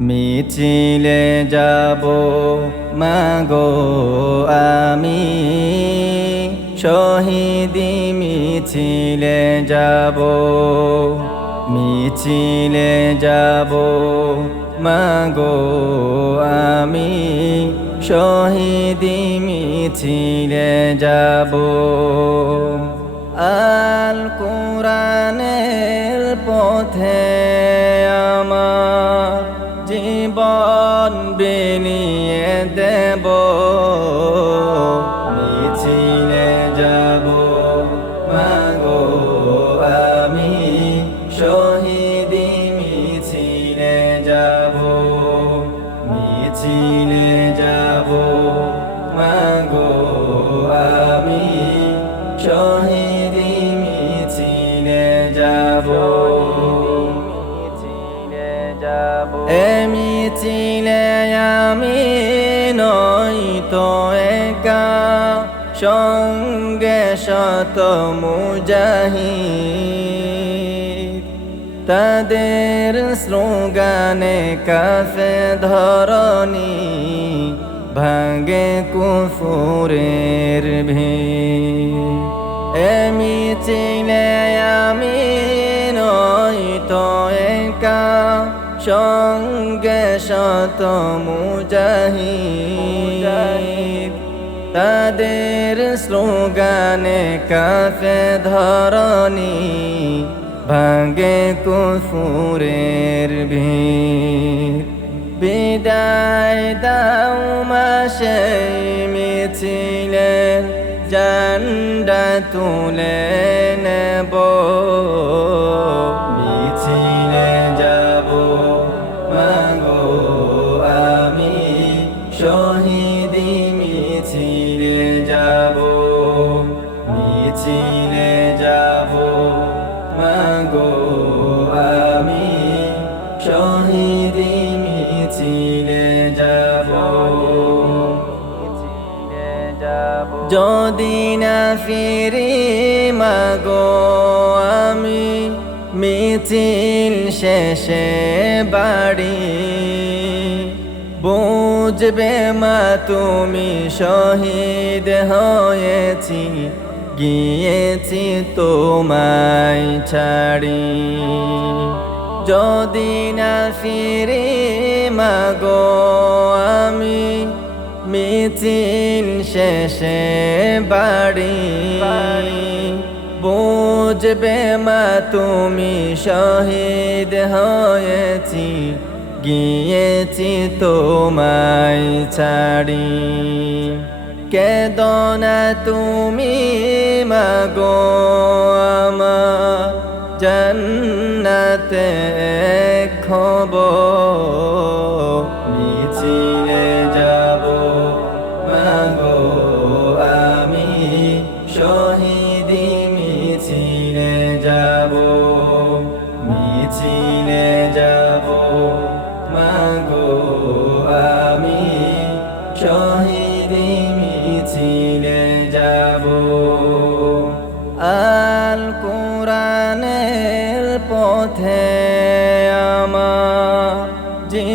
মিছিলে যাব, মাগো আমি। শহীদি মিছিলে যাব মিছিলে যাব, মাগো আমি। শহীদি মিছিলে যাব। আল কোরআনের পথে বিনিয়ে দেব মিছিলে যাব। মাগো আমি শহীদি মিছিলে যাব মিছিলে যাব। মাগো আমি শহীদি মিছিলে যাব। মিছিলে যাব। এ মিছিলে আমি নই তো একা, সঙ্গে শত মুজাহিদ। তাদের স্লোগানে কাফে ধরনি ভাগে কুফুরের ভিড়। এমি চিনে সঙ্গে শত মুজাহিদ। তাদের স্লোগানে কাফে ধরনি ভাগে কুফুরের ভিড়। বিদায় দাও মাসে মিছিলেন জান্ডা তুলে যাব। মাগো আমি শহীদি মিছিলে যাব। যদি না ফিরি মাগো আমি মিছিল শেষে বাড়ি। বুঝবে মা, তুমি শহীদ হয়েছি। গিয়েছি তোমায় ছাড়ি। যদি না ফিরে, মাগো, আমি মিছিল শেষে বাড়ি। বুঝবে মা, তুমি শহীদ হয়েছি, গিয়েছি তোমায় ছাড়ি। কেদনা তুমি মাগো আমা জন্নতে খবর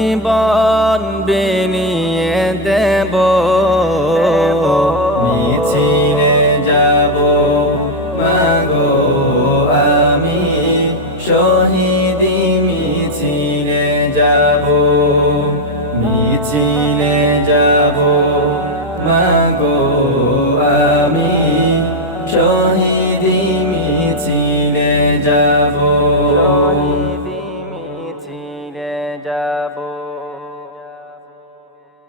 জীবন বিনিয়ে দেব। মিছিলে যাব মাগো আমি শহীদি মিছিলে যাব। মিছিলে যাব মাগো